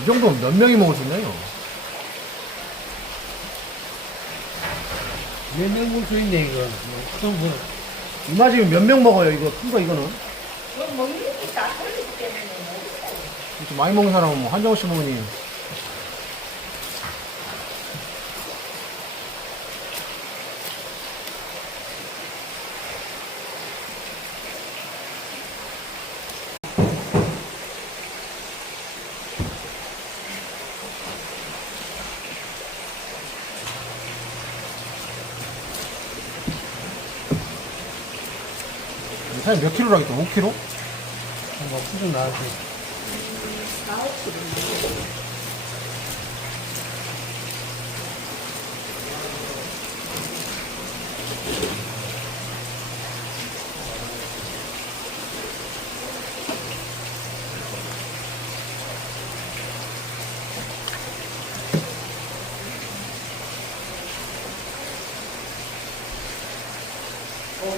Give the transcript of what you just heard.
이 정도면 몇 명이 먹을 수 있나요? 몇명 먹을 수 있네, 이거. 큰 거. 이 맛이면 몇 명 먹어요, 이거 큰 거 이거는? 뭐 먹는 게 다 틀리기 때문에 모르겠어요. 좀 많이 먹는 사람은 뭐 한 정씩 먹으니. 사장님 몇 킬로라 했죠? 5킬로? 뭐, 수준 나왔지. 9kg.